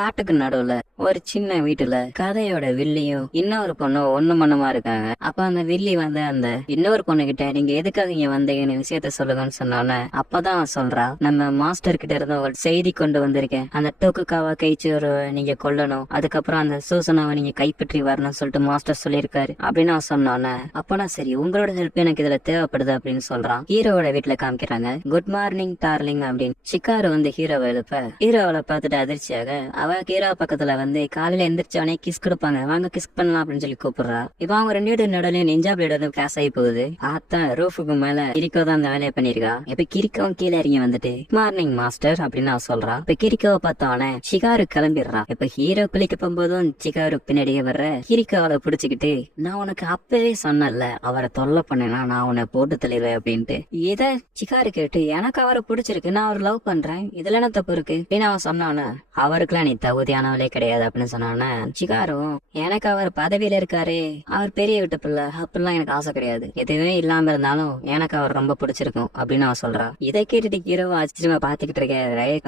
காட்டுக்கு நடுவுல ஒரு சின்ன வீட்டுல கதையோட வில்லியும் இன்னொரு பொண்ணும் ஒண்ணு மண்ணமா இருக்காங்க. அப்ப அந்த வில்லி வந்து அந்த இன்னொரு பொண்ணு கிட்ட நீங்க எதுக்காக இங்க வந்தீங்கன்னு விஷயத்த சொல்லுங்கன்னு சொன்னோன்னே அப்பதான் அவன் சொல்றா, நம்ம மாஸ்டர் கிட்ட இருந்து ஒரு செய்தி கொண்டு வந்திருக்கேன். அந்த டோக்குகாவா கைச்சோரு நீங்க கொல்லணும், அதுக்கப்புறம் அந்த சூசனாவை நீங்க கைப்பற்றி வரணும்னு சொல்லிட்டு மாஸ்டர் சொல்லியிருக்காரு அப்படின்னு அவன் சொன்னோன்னே அப்பனா சரி உங்களோட ஹெல்ப் எனக்கு இதுல தேவைப்படுது அப்படின்னு சொல்றான். ஹீரோவோட வீட்டுல காமிக்கிறாங்க. குட் மார்னிங் டார்லிங் அப்படின்னு சிக்காரு வந்து ஹீரோவை எழுப்ப ஹீரோவை பார்த்துட்டு அதிர்ச்சியாக அவ ஹீரோ பக்கத்துல வந்து காலையில எந்திரிச்சவனே கிஸ் கொடுப்பாங்க, வாங்க கிஸ் பண்ணலாம் அப்படின்னு சொல்லி கூப்பிடுறா. இப்ப அவங்க ரெண்டு பேரும் நடுவுல நிஞ்சா பிளேட் வந்து கிளாஸ் ஆகி போகுது. ஆத்தா ரூஃபுக்கு மேல கிரிக்கோ தான் அந்த வேலையை பண்ணிருக்கா. இப்ப கிரிக்கோவும் கீழே இறங்கி வந்துட்டு மார்னிங் மாஸ்டர் அப்படின்னு அவ சொல்றா. இப்ப கிரிக்கோவை பார்த்தவனே சிகாரு கிளம்பிடுறா. இப்ப ஹீரோ குளிக்க போகும்போதும் சிகாரு பின்னாடியே வர்ற கிரிக்கோவை பிடிச்சுக்கிட்டு நான் உனக்கு அப்பவே சொன்னல அவரை தொல்லை பண்ணேன்னா நான் உன்னை போட்டு தள்ளிடுவேன் அப்படின்ட்டு. இத சிகாரு கேட்டு எனக்கு அவரை பிடிச்சிருக்கு, நான் அவர் லவ் பண்றேன், இதுல என்ன தப்பு இருக்கு அப்படின்னு அவன் சொன்னானே. அவருக்குலாம் நீ தகுதியானவளே கிடையாது அப்படின்னு சொன்னானே. சிகாரும் எனக்கு அவர் பதவியில இருக்காரு, அவர் பெரிய வீட்டு பிள்ளை, அப்படிலாம் எனக்கு ஆசை கிடையாது, எதுவுமே இல்லாம இருந்தாலும் எனக்கு அவர் ரொம்ப பிடிச்சிருக்கும் அப்படின்னு அவன் சொல்றா. இதை கேட்டுட்டு ஹீரோ ஆச்சரியமா பாத்துக்கிட்டு இருக்க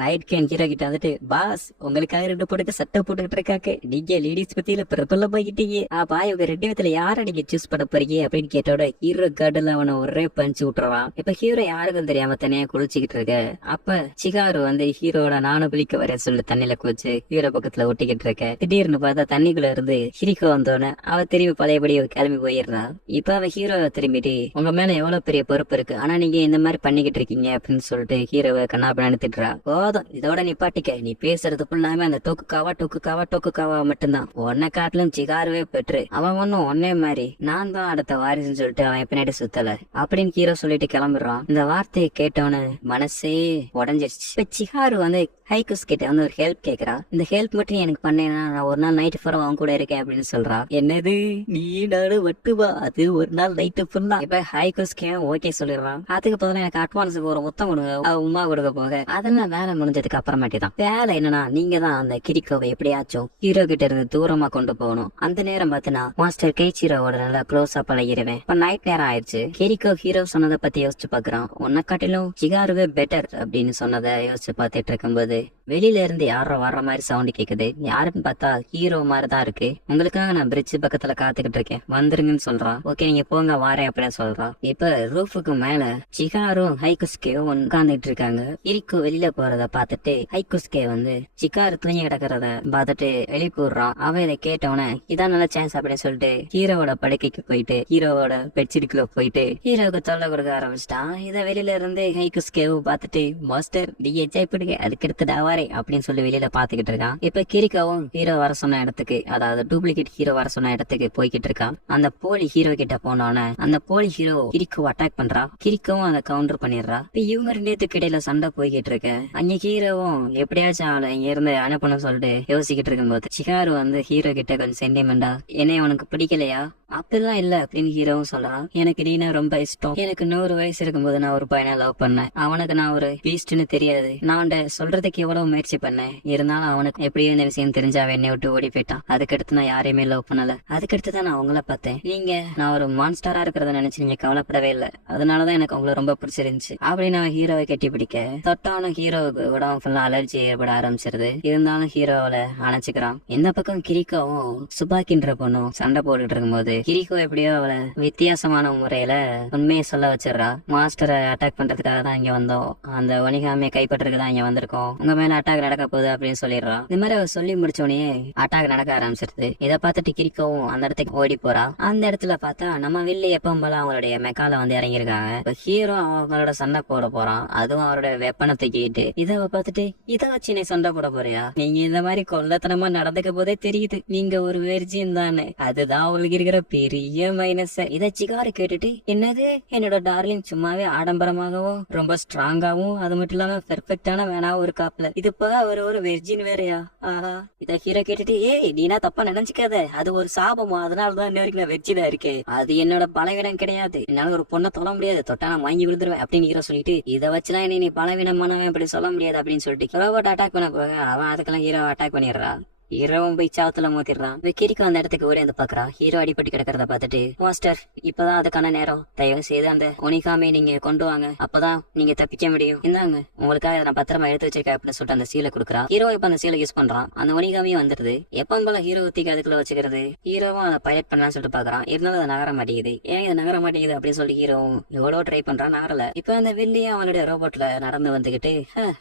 ரைட் கேன் ஹீரோ கிட்ட வந்துட்டு பாஸ் உங்களுக்காக ரெண்டு போட்டுட்டு சட்டை போட்டுக்கிட்டு இருக்காக்கு, நீங்க லேடிஸ் பத்தியில பிரபல போய்கிட்டீங்க, பாய் உங்க ரெண்டு விதத்துல யார நீங்க சூஸ் பண்ண போறீங்க அப்படின்னு கேட்டோட ஹீரோ கடல அவனை ஒரே பஞ்சு விட்டுறான். இப்ப ஹீரோ யாருக்கும் தெரியாம தனியா குளிச்சுக்கிட்டு இருக்க. அப்ப சிகாரு வந்து ஹீரோட நானும் குளிக்க வர சொல்லி தண்ணியில குளிச்சு ஹீரோ பக்கத்துல ஒட்டிக்கிட்டு இருக்க. திடீர்னு பார்த்தா தண்ணிக்குள்ள இருந்து ஹிரிக்கோ வந்தோன்னு அவ திரும்பி பழையபடி கிளம்பி போயிடுறா. இப்ப அவ ஹீரோவை திரும்பிட்டு உங்க மேல எவ்வளவு பெரிய பொறுப்பு இருக்கு, ஆனா நீங்க இந்த மாதிரி பண்ணிக்கிட்டு இருக்கீங்க அப்படின்னு சொல்லிட்டு ஹீரோவை கண்ணாபண்ணு திட்டுறா. போதும் இதோட நிப்பாட்டிக்க, நீ பேசுறது ஃபுல்லாமே அந்த டோக்குகாவா மட்டும்தான், உன்னை காட்டிலும் சிகாருவே பெற்று அவன் ஒன்னும் ஒன்னே மாதிரி நான் தான் அடுத்த வாரிசுன்னு சொல்லிட்டு அவன் பின்னாடி சுத்தல அப்படின்னு ஹீரோ சொல்லிட்டு கிளம்பிடுறான். இந்த வார்த்தையை கேட்டவனு மனசே உடஞ்சிருச்சு. இப்ப சிகாரு வந்து ஹைகுஸ் கிட்ட வந்து ஒரு ஹெல்ப் கேக்குறா. இந்த ஹெல்ப் மட்டும் எனக்கு பண்ணேன்னா நான் ஒரு நாள் நைட்டு ஃபுல்லா அவன் கூட இருக்கேன் அப்படின்னு சொல்றா. என்னது நீ நாடு வட்டுவா, அது ஒரு நாள் நைட்டு ஃபுல்லா. இப்ப ஹைகுஸ்கே ஓகே சொல்லிடுறான். அதுக்கு பதிலா எனக்கு அட்வான்ஸுக்கு ஒரு மொத்தம் கொடுங்க, உமா கொடுக்க போக. அதெல்லாம் வேலை முடிஞ்சதுக்கு அப்புறமாட்டி தான். வேலை என்னன்னா நீங்க தான் அந்த கிரிக்கோவை எப்படியாச்சும் ஹீரோ கிட்ட இருந்து தூரமா கொண்டு போகணும். அந்த நேரம் பார்த்தினா மாஸ்டர் கைச்சிரோவோட நல்லா க்ளோஸ் அப் பழகிடுவேன். இப்ப நைட் நேரம் ஆயிடுச்சு. கிரிக்கோ ஹீரோ சொன்னதை பத்தி யோசிச்சு பாக்குறான். உன்னை காட்டிலும் சிகாருவே பெட்டர் அப்படின்னு சொன்னதை யோசிச்சு பார்த்துட்டு இருக்கும்போது வெளியில இருந்து யாரோ வர்ற மாதிரி சவுண்ட் கேக்குது. யாருன்னு பார்த்தா ஹீரோ மாதிரிதான் இருக்கு. உங்களுக்காக நான் பிரிட்ஜ் பக்கத்துல காத்துக்கிட்டு இருக்கேன், வந்துருங்கன்னு சொல்றான். ஓகே நீங்க போங்க வாரேன் அப்படின்னு சொல்றான். இப்ப ரூஃபுக்கு மேல சிகாரும் ஹைகுஸ்கேவும் உட்கார்ந்துட்டு இருக்காங்க. கிரிக்கோ வெளியில போறத பாத்துட்டு ஹைகுஸ்கே வந்து சிகாரு தூங்கி கிடக்கிறத பாத்துட்டு வெளியே போடுறான். அவன் இதை கேட்டவன இதான் நல்ல சான்ஸ் அப்படின்னு சொல்லிட்டு ஹீரோவோட படுக்கைக்கு போயிட்டு ஹீரோவோட பெட்ஷீட்டுக்குள்ள போயிட்டு ஹீரோவுக்கு தொல்லை கொடுக்க ஆரம்பிச்சிட்டான். இதை வெளியில இருந்து ஹைகுஸ்கேவும் பாத்துட்டு மாஸ்டர் நீ என்ஜாய் பண்ணுங்க, அதுக்கு எடுத்து டாவாரே அப்படின்னு சொல்லி வெளியில பாத்துக்கிட்டு இருக்கான். இப்ப கிரிக்காவும் ஹீரோ வர சொன்ன இடத்துக்கு, அதாவது டூப்ளிகேட் ஹீரோ வர சொன்ன இடத்துக்கு போய்கிட்டு இருக்கான். அந்த போலி ஹீரோ கிட்ட போனோன்னு அந்த போலி ஹீரோ கிரிக்கோ அட்டாக் பண்றா. கிரிக்கவும் அதை கவுண்டர் பண்ணிடுறா. இப்ப இவங்க ரெண்டுத்துக்கு இடையில சண்டை போய்கிட்டு இருக்க. அங்க ஹீரோவும் எப்படியாச்சும் அவளை இங்க இருந்து அனுப்பணும்னு சொல்லிட்டு யோசிக்கிட்டு இருக்கும்போது சிகாரு வந்து ஹீரோ கிட்ட கொஞ்சம் சென்டிமெண்டா என்ன உனக்கு பிடிக்கலையா, அப்படிலாம் இல்ல அப்படின்னு ஹீரோவும் சொல்றான். எனக்கு நீனா ரொம்ப இஷ்டம், எனக்கு 100 வயசு இருக்கும்போது நான் ஒரு பையனை லவ் பண்ணேன், அவனுக்கு நான் ஒரு பீஸ்ட்னு தெரியாது, நான் சொல்றதுக்கு எவ்வளவு முயற்சி பண்ணேன், இருந்தாலும் அவனுக்கு எப்படியும் இந்த விஷயம் தெரிஞ்சா அவன் என்னை விட்டு ஓடி போயிட்டான். அதுக்கடுத்து நான் யாரையுமே லவ் பண்ணல, அதுக்கடுத்து தான் நான் உங்களை பார்த்தேன். நீங்க நான் ஒரு மான்ஸ்டரா இருக்கிறத நினைச்சு நீங்க கவலைப்படவே இல்லை, அதனாலதான் எனக்கு உங்களை ரொம்ப பிடிச்சிருந்துச்சு அப்படின்னு அவன் ஹீரோவை கட்டி பிடிக்க தொட்டாலும் ஹீரோவுக்கு உடம்பு ஃபுல்லா அலர்ஜி ஏற்பட ஆரம்பிச்சிருது. இருந்தாலும் ஹீரோவில அணைச்சுக்கிறான். இந்த பக்கம் கிரிக்காவும் சுபாக்கின்ற பொண்ணும் சண்டை போட்டுட்டு இருக்கும்போது கிரிக்கோ எப்படியோ அவளை வித்தியாசமான முறையில உண்மையை சொல்ல வச்சிடறா. மாஸ்டரை அட்டாக் பண்றதுக்காக தான் இங்க வந்தோம், அந்த ஒனிகாமையை கைப்பற்றுறதுக்கு தான் இங்க வந்திருக்கோம், உங்க மேல அட்டாக் நடக்க போகுது அப்படின்னு சொல்லிடுறான். இந்த மாதிரி அவ சொல்லி முடிச்சோடனே அட்டாக் நடக்க ஆரம்பிச்சிருது. இதை பார்த்துட்டு கிரிக்கவும் அந்த இடத்துக்கு ஓடி போறா. அந்த இடத்துல பார்த்தா நம்ம வில்லி எப்பவும் போல அவங்களுடைய மெக்கால வந்து இறங்கியிருக்காங்க. ஹீரோ அவங்களோட சண்டை போட போறான், அதுவும் அவரோட வெப்பனை தூக்கிட்டு. இதை பார்த்துட்டு இதை வச்சு நீ சண்டை போட போறியா, நீங்க இந்த மாதிரி கொல்லத்தனமா நடந்துக்க போதே தெரியுது, நீங்க ஒரு வெர்ஜின் தானே, அதுதான் அவங்களுக்கு இருக்கிற பெரிய மைனஸ். இத சிகாரு கேட்டுட்டு என்னது என்னோட டார்லிங் சும்மாவே ஆடம்பரமாகவும் ரொம்ப ஸ்ட்ராங்காவும் அது மட்டும் இல்லாம பெர்ஃபெக்டான வேணாவும் ஒரு காப்ல, இது போக அவர் ஒரு வெர்ஜின் வேறையா. ஆஹா இத ஹீரோ கேட்டுட்டு ஏய் நீனா தப்பா நினைச்சுக்காத, அது ஒரு சாபமா, அதனாலதான் இன்ன வரைக்கும் நான் வெர்ஜினா இருக்கேன், அது என்னோட பலவீனம் கிடையாது, என்னால ஒரு பொண்ணை தொட முடியாது, தொட்டா நான் வாங்கி விழுந்துருவேன் அப்படின்னு ஹீரோ சொல்லிட்டு இதை வச்சுலாம் நீ பலவீனமானவன் அப்படி சொல்ல முடியாது அப்படின்னு சொல்லிட்டு ரோபோட் அட்டாக் பண்ண போக அவன் அதுக்கெல்லாம் ஹீரோ அட்டாக் பண்ணிடுறா. ஹீரோவும் போய் சாவத்துல மோத்திடுறான். கிரிக்கோ அந்த இடத்துக்கு ஓடி வந்து பாக்குறான். ஹீரோ அடிபட்டு கிடக்கிறத பார்த்துட்டு, மாஸ்டர் இப்பதான் அதுக்கான நேரம், தயவு செய்து அந்த ஒனிகாமி நீங்க கொண்டு வாங்க, அப்பதான் நீங்க தப்பிக்க முடியும். இந்தாங்க உங்களுக்காக இதை நான் பத்திரமா எடுத்து வச்சிருக்கேன் அப்படின்னு சொல்லிட்டு அந்த சீலை கொடுக்குறான். ஹீரோ இப்ப அந்த சீலை யூஸ் பண்றான். அந்த ஒனிகாமியும் வந்துருது. எப்பவும் போல ஹீரோ தூக்கி அதுக்குள்ள வச்சுக்கிறது. ஹீரோவும் அதை பைலட் பண்ணலாம்னு சொல்லிட்டு பாக்குறான். இருந்தாலும் அதை நகர மாட்டேங்குது. ஏன் இது நகர மாட்டேங்குது அப்படின்னு சொல்லி ஹீரோவும் எவ்வளவு ட்ரை பண்றான், நகரல. இப்ப அந்த வில்லியும் அவனுடைய ரோபோட்ல நடந்து வந்துகிட்டு,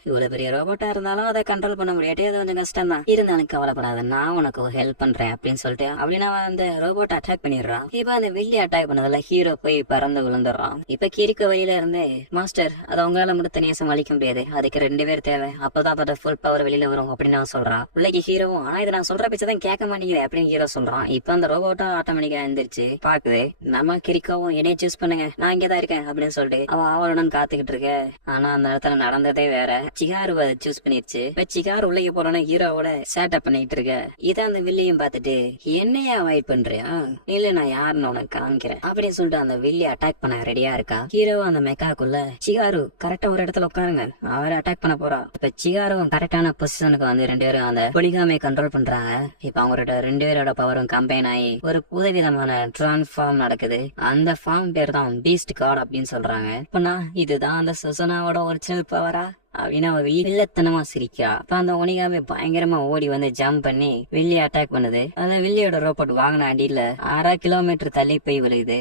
இவ்வளவு பெரிய ரோபோட்டா இருந்தாலும் அதை கண்ட்ரோல் பண்ண முடியாட்டி அது கொஞ்சம் கஷ்டம் தான், இருந்தாலும் கவலைப்படாத, நான் உனக்கு ஹெல்ப் பண்றேன் அப்படின்னு சொல்லிட்டு அப்படின்னா அந்த ரோபோட் அட்டாக் பண்ணிடுறான். இப்ப அந்த வில்லி அட்டாக் பண்ணதுல ஹீரோ போய் பறந்து விழுந்துடுறான். இப்ப கிரிக்கோ வழியில இருந்து, மாஸ்டர் அதை உங்களால மட்டும் தனியா சமாளிக்க முடியாது, அதுக்கு 2 பேர் தேவை, அப்பதான் அதோட ஃபுல் பவர் வெளியில வரும் அப்படின்னு அவன் சொல்றான். பிள்ளைக்கு ஹீரோவும் ஆனா இதை நான் சொல்ற பேச்சதான் கேட்க மாட்டேங்குது அப்படின்னு ஹீரோ சொல்றான். இப்ப அந்த ரோபோட்டும் ஆட்டோமேட்டிக்கா எந்திரிச்சு பாக்குது. நம்ம கிரிக்கோவும் என்னைய சூஸ் பண்ணுங்க, நான் இங்கதான் இருக்கேன் அப்படின்னு சொல்லிட்டு அவன் அவளுடன் காத்துக்கிட்டு இருக்க. ஆனா அந்த இடத்துல நடந்ததே வேற. சிகாருவை சூஸ் பண்ணிருச்சு. இப்ப சிகாரு உள்ள போறோம்னா ஹீரோவோட சேட்டப் பண்ணிட்டு இருக்க. இதான் அந்த வில்லியும் பார்த்துட்டு, என்னையா அவாய்ட் பண்றியா, இல்ல நான் யாருன்னு உனக்கு காமிக்கிறேன் அப்படின்னு சொல்லிட்டு அந்த வில்லி அட்டாக் பண்ண ரெடியா இருக்கா. ஹீரோ அந்த மெக்காக்குள்ள, சிகாரு கரெக்டா ஒரு இடத்துல உட்காருங்க, அவரை அட்டாக் பண்ண போறா. இப்ப சிகாரும் கரெக்டான பொசிஷனுக்கு வந்து 2 பேரும் அந்த பொலிகாமை கண்ட்ரோல் பண்றாங்க. இப்ப அவங்களோட 2 பேரோட பவரும் கம்பைன் ஆகி ஒரு புதுவிதமான டிரான்ஸ்ஃபார்ம் நடக்குது. அந்த ஃபார்ம் பேர் தான் பீஸ்ட் காட் அப்படின்னு சொல்றாங்க. இப்பனா இதுதான் அந்த சுசனாவோட ஒரிஜினல் பவரா அப்படின்னு அவ வில்லத்தனமா சிரிக்கா. அப்ப அந்த ஒனிகாமே பயங்கரமா ஓடி வந்து ஜம்ப் பண்ணி வில்லி அட்டாக் பண்ணுது. அந்த வில்லியோட ரோபோட் வாங்கின அடியில 1/2 கிலோமீட்டர் தள்ளி போய் விழுகுது.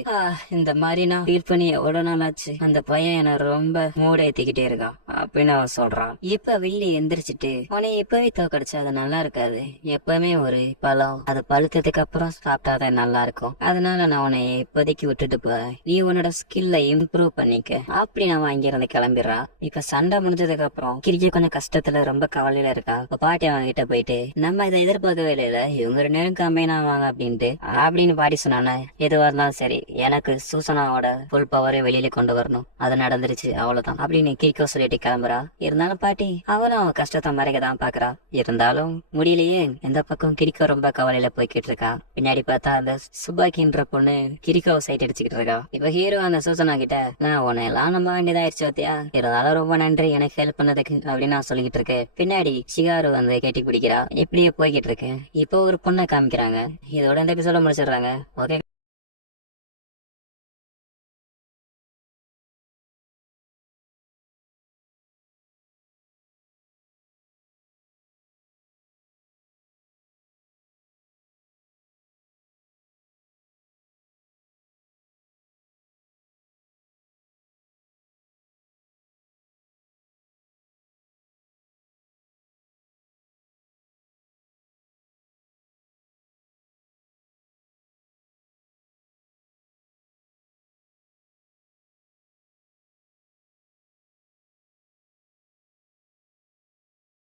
இந்த மாதிரி நான் ஃபீல் பண்ணி எவ்வளவு நாள் ஆச்சு, அந்த பையன் என்ன ரொம்ப மூட ஏத்திக்கிட்டே இருக்கான் அப்படின்னு அவ சொல்றான். இப்ப வில்லி எந்திரிச்சிட்டு, உன்னை இப்பவே தோக்கடிச்சா அது நல்லா இருக்காது, எப்பவுமே ஒரு பழம் அது பழுத்ததுக்கு அப்புறம் சாப்பிட்டாதான் நல்லா இருக்கும், அதனால நான் உன்னை இப்போதைக்கு விட்டுட்டு போறேன், நீ உன்னோட ஸ்கில்ல இம்ப்ரூவ் பண்ணிக்க அப்படின்னு அவன் அங்கிருந்து கிளம்பிடுறா. இப்ப சண்டை முடிஞ்சதுக்கு அப்புறம் கிரிக்கோ கொஞ்சம் கஷ்டத்துல ரொம்ப கவலையில இருக்கா. பாட்டி அவங்க கிட்ட போயிட்டு, நம்ம இதை எதிர்பார்க்கவே இல்ல, இவங்க 2 பேரும் கம்பைன் ஆவாங்க அப்படின்ட்டு அப்படின்னு பாட்டி சொன்னானே, எதுவா இருந்தாலும் சரி எனக்கு சூசனாவோட ஃபுல் பவரை வெளியில கொண்டு வரணும், அது நடந்துருச்சு அவ்வளவுதான் அப்படின்னு கிரிக்கோ சொல்லிட்டு கிளம்புறா. இருந்தாலும் பாட்டி அவனும் அவன் கஷ்டத்தை மறைக்கதான் பாக்குறா. இருந்தாலும் முடியலையே. எந்த பக்கம் கிரிக்கோ ரொம்ப கவலையில போய்கிட்டு இருக்கா. பின்னாடி பார்த்தா அந்த சுபாக்கின்ற பொண்ணு கிரிக்கோ சைட் அடிச்சுக்கிட்டு இருக்கா. இப்ப ஹீரோ அந்த சூசனா கிட்ட, நான் உன்னை எல்லாம் நம்ப வேண்டியதாயிருச்சு பாத்தியா, இருந்தாலும் ரொம்ப நன்றி எனக்கு ஹெல்ப் பண்ணதுக்கு அப்படின்னு நான் சொல்லிக்கிட்டு இருக்கேன். பின்னாடி சிகாரு வந்து கட்டி பிடிக்கிறா. இப்படியே போய்கிட்டு இருக்கேன். இப்போ ஒரு பொண்ணை காமிக்கிறாங்க. இதோட இந்த எபிசோட முடிச்சிடுறாங்க. ஓகே.